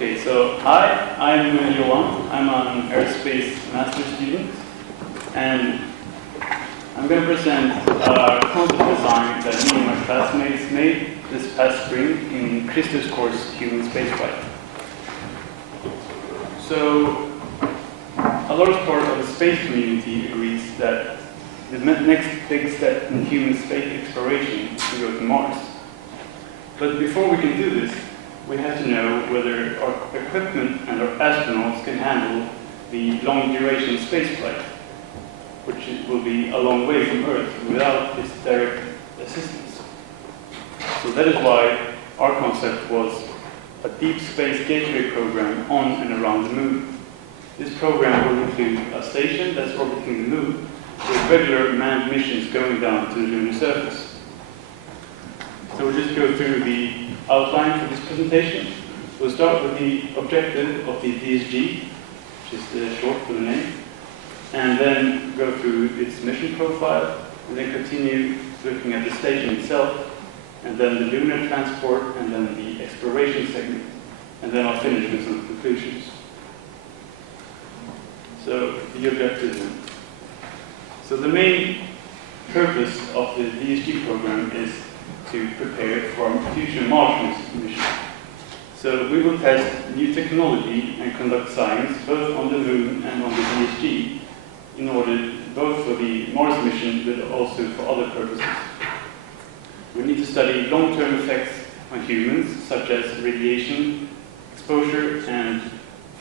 Okay, so hi, I'm Johan. I'm an aerospace master's student, and I'm going to present a concept design that me and my classmates made this past spring in Christo's course, Human Spaceflight. So, a large part of the space community agrees that the next big step in human space exploration is to go to Mars. But before we can do this, we have to know whether our equipment and our astronauts can handle the long-duration spaceflight, which will be a long way from Earth without its direct assistance. So that is why our concept was a deep space gateway program on and around the Moon. This program will include a station that's orbiting the Moon with regular manned missions going down to the lunar surface. So we'll just go through the outline for this presentation. We'll start with the objective of the DSG, which is short for the name, and then go through its mission profile, and then continue looking at the station itself, and then the lunar transport, and then the exploration segment, and then I'll finish with some conclusions. So the objective. So the main purpose of the DSG program is to prepare for future Mars mission. So we will test new technology and conduct science both on the Moon and on the DSG in order both for the Mars mission but also for other purposes. We need to study long-term effects on humans such as radiation exposure and,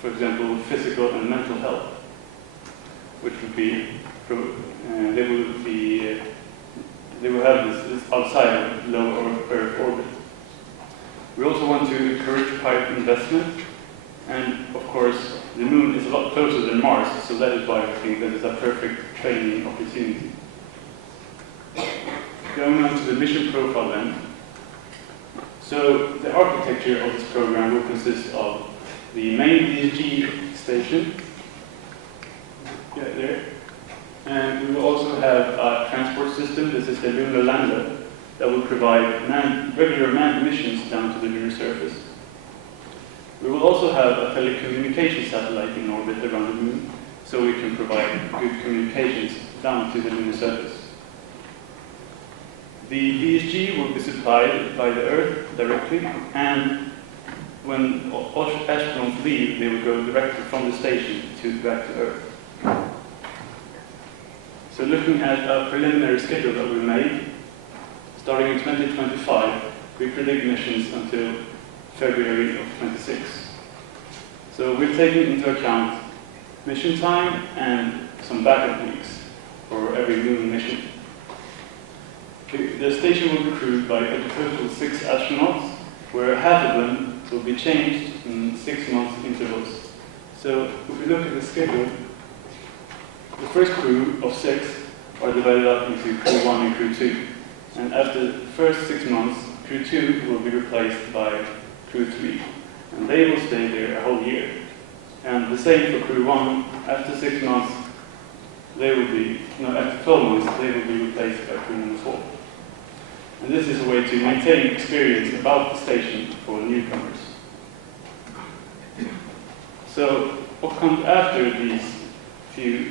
for example, physical and mental health, which would be they will have this outside of low Earth orbit. We also want to encourage private investment, and of course, the Moon is a lot closer than Mars, so that is why I think that is a perfect training opportunity. Going on to the mission profile then. So the architecture of this program will consist of the main DSG station, there. And we will also have a transport system. This is the lunar lander that will provide regular manned missions down to the lunar surface. We will also have a telecommunication satellite in orbit around the Moon, so we can provide good communications down to the lunar surface. The DSG will be supplied by the Earth directly, and when astronauts leave, they will go directly from the station back to Earth. So looking at a preliminary schedule that we made, starting in 2025, we predict missions until February of 26. So we've taken into account mission time and some backup weeks for every Moon mission. The station will be crewed by a total of 6 astronauts, where half of them will be changed in 6-month intervals. So if we look at the schedule, the first crew of 6 are divided up into crew 1 and crew 2. And after the first 6 months, crew 2 will be replaced by crew 3. And they will stay there a whole year. And the same for crew 1. After 6 months, after 12 months, they will be replaced by crew number 4. And this is a way to maintain experience about the station for newcomers. So what comes after these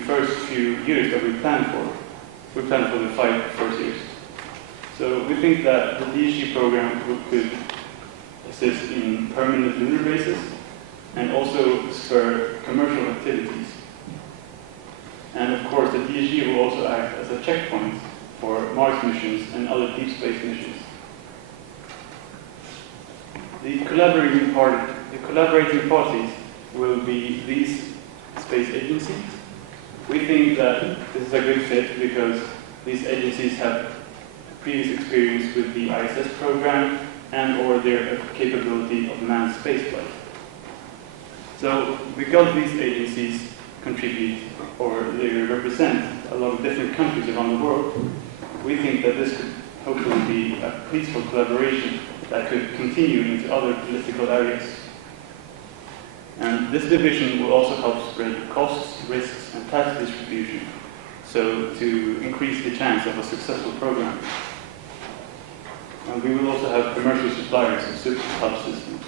first few years that we plan for? We plan for the 5 first years. So we think that the DSG program could assist in permanent lunar bases and also spur commercial activities. And of course, the DSG will also act as a checkpoint for Mars missions and other deep space missions. The collaborating parties will be these space agencies. We think that this is a good fit because these agencies have previous experience with the ISS program and or their capability of manned spaceflight. So because these agencies contribute or they represent a lot of different countries around the world, we think that this could hopefully be a peaceful collaboration that could continue into other political areas. And this division will also help spread costs, risks, and task distribution, so to increase the chance of a successful program. And we will also have commercial suppliers of subsystems.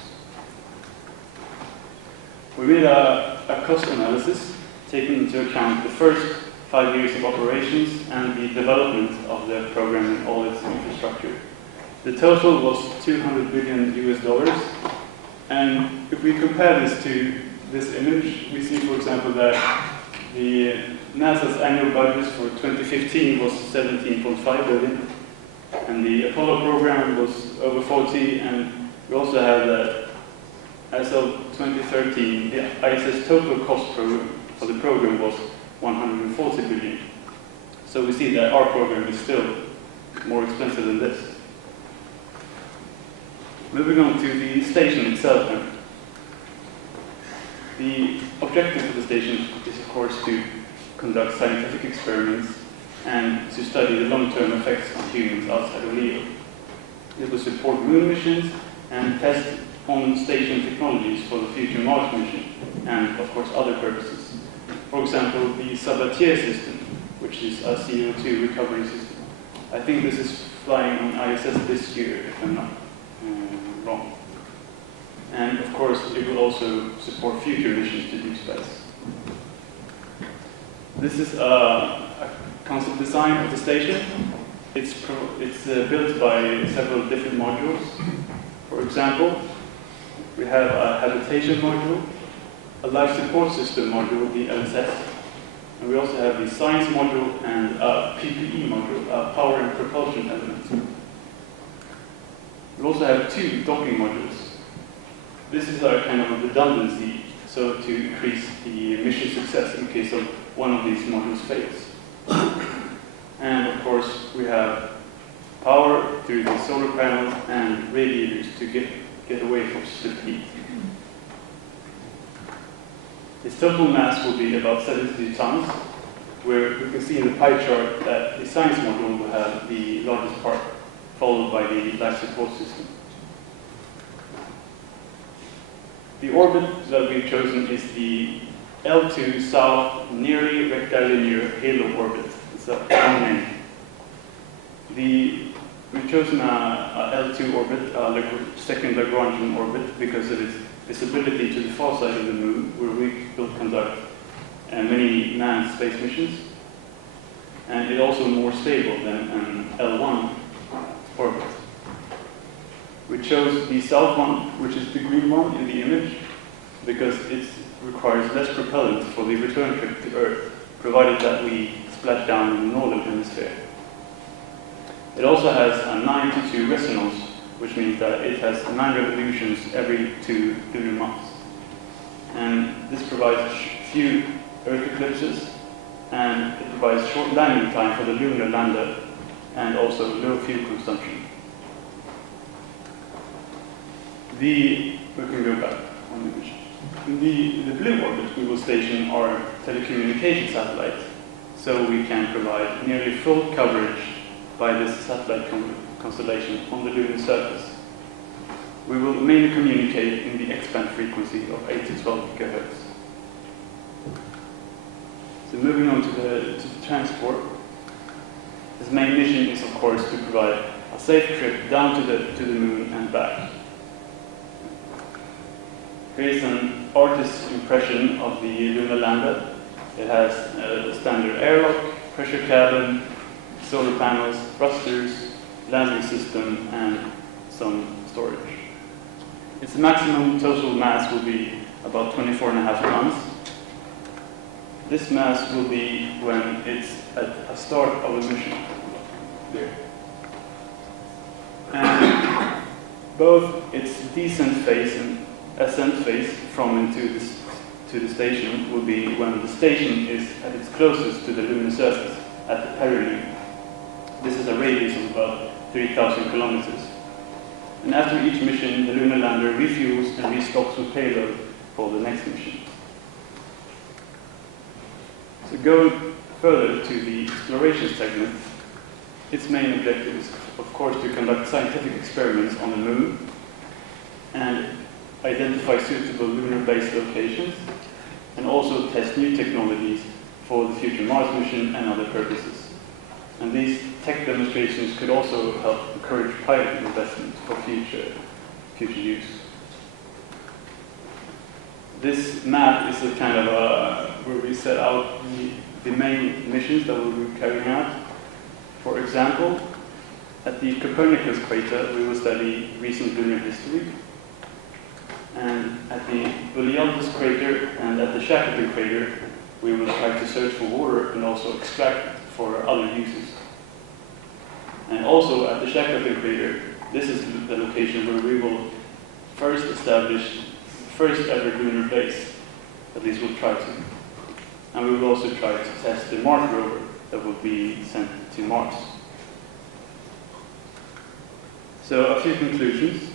We made a cost analysis taking into account the first 5 years of operations and the development of the program and all its infrastructure. The total was $200 billion US, and if we compare this to this image, we see, for example, that the NASA's annual budget for 2015 was $17.5 billion, and the Apollo program was over 40, and we also have that as of 2013, the ISS total cost for the program was $140 billion. So we see that our program is still more expensive than this. Moving on to the station itself then. The objective of the station is, of course, to conduct scientific experiments and to study the long-term effects on humans outside of LEO. It will support moon missions and test on-station technologies for the future Mars mission, and, of course, other purposes. For example, the Sabatier system, which is a CO2 recovery system. I think this is flying on ISS this year, if I'm not wrong. And of course, it will also support future missions to deep space. This is a concept design of the station. It's built by several different modules. For example, we have a habitation module, a life support system module, the LSS, and we also have the science module and a PPE module, a power and propulsion element. We also have 2 docking modules. This is a kind of a redundancy, so to increase the mission success in case of one of these modules fails. And of course, we have power through the solar panels and radiators to get away from split heat. Its total mass will be about 72 tons, where we can see in the pie chart that the science module will have the largest part, followed by the life support system. The orbit that we've chosen is the L2 South Nearly Rectilinear Halo orbit. It's a long name. We've chosen a L2 orbit, a second Lagrangian orbit, because of its visibility to the far side of the Moon, where we will conduct many manned space missions. And it's also more stable than an L1 orbit. We chose the south one, which is the green one in the image, because it requires less propellant for the return trip to Earth, provided that we splash down in the northern hemisphere. It also has a 9-to-2 resonance, which means that it has 9 revolutions every 2 lunar months. And this provides few Earth eclipses, and it provides short landing time for the lunar lander, and also low fuel consumption. We can go back one image. In the blue orbit, we will station our telecommunication satellite, so we can provide nearly full coverage by this satellite constellation on the lunar surface. We will mainly communicate in the X-band frequency of 8 to 12 gigahertz. So moving on to the transport. His main mission is, of course, to provide a safe trip down to the moon and back. Here's an artist's impression of the lunar lander. It has a standard airlock, pressure cabin, solar panels, thrusters, landing system, and some storage. Its maximum total mass will be about 24.5 tons. This mass will be when it's at a start of a mission. There. And both its descent phase and ascent phase from and to the station will be when the station is at its closest to the lunar surface at the perihelion. This is a radius of about 3,000 kilometers. And after each mission, the lunar lander refuels and restocks with payload for the next mission. So going further to the exploration segment, its main objective is, of course, to conduct scientific experiments on the moon and identify suitable lunar-based locations, and also test new technologies for the future Mars mission and other purposes. And these tech demonstrations could also help encourage private investment for future use. this map is a kind of where we set out the main missions that we'll be carrying out. For example, at the Copernicus crater, we will study recent lunar history. And at the Bullialdus crater and at the Shackleton crater, we will try to search for water and also extract it for other uses. And also at the Shackleton crater, this is the location where we will first establish the first ever lunar base. At least we'll try to. And we will also try to test the Mars rover that will be sent to Mars. So a few conclusions.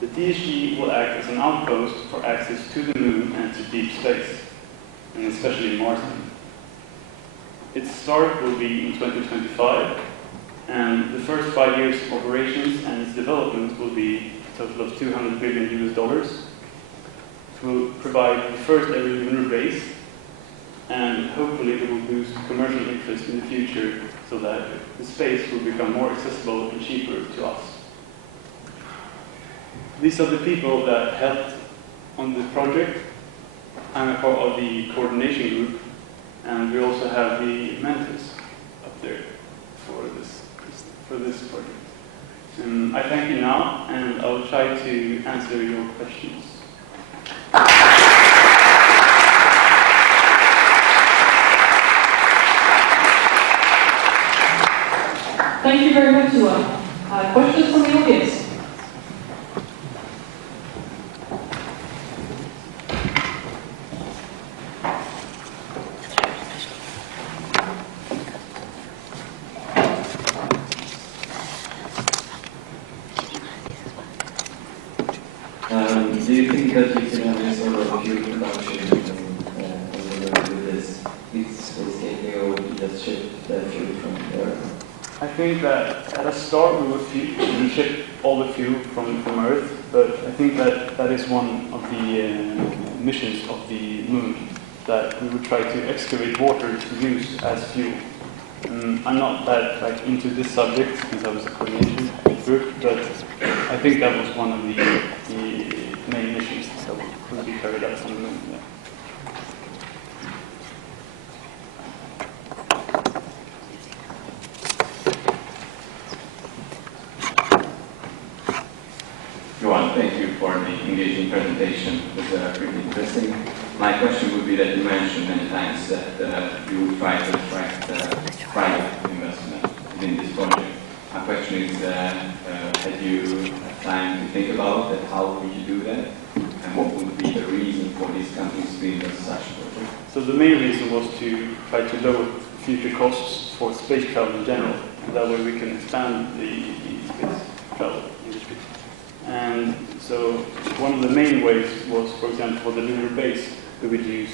The DSG will act as an outpost for access to the Moon and to deep space, and especially Mars. Its start will be in 2025, and the first 5 years of operations and its development will be a total of $200 billion. It will provide the first ever lunar base, and hopefully it will boost commercial interest in the future so that the space will become more accessible and cheaper to us. These are the people that helped on the project. I'm a part of the coordination group, and we also have the mentors up there for this project. I thank you now, and I'll try to answer your questions. Thank you very much, Johan. Questions from the audience? Do you think that you can have any sort of fuel production with this? It's taking or just ship the fuel from there? I think that at a start we will ship all the fuel from Earth, but I think that is one of the missions of the Moon, that we would try to excavate water to use as fuel. I'm not that into this subject because I was a coordination group, but I think that was one of the main missions that would be carried out on the Moon. Yeah. Johan, thank you for the engaging presentation. It was pretty interesting. My question would be that you mentioned many times that you would try to attract private investment within this project. My question is, had you time to think about that? How would you do that? And what would be the reason for these companies to invest such a project? So the main reason was to try to lower future costs for space travel in general. And that way we can expand the space travel industry. And so one of the main ways was, for example, for the lunar base, we would use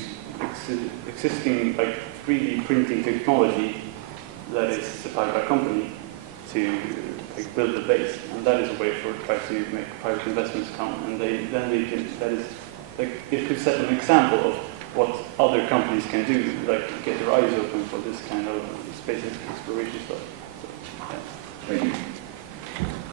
existing 3D printing technology that is supplied by a company to build the base. And that is a way for try to make private investments come. And then they can, that is, it could set an example of what other companies can do, get their eyes open for this kind of space exploration stuff. So, yeah. Thank you.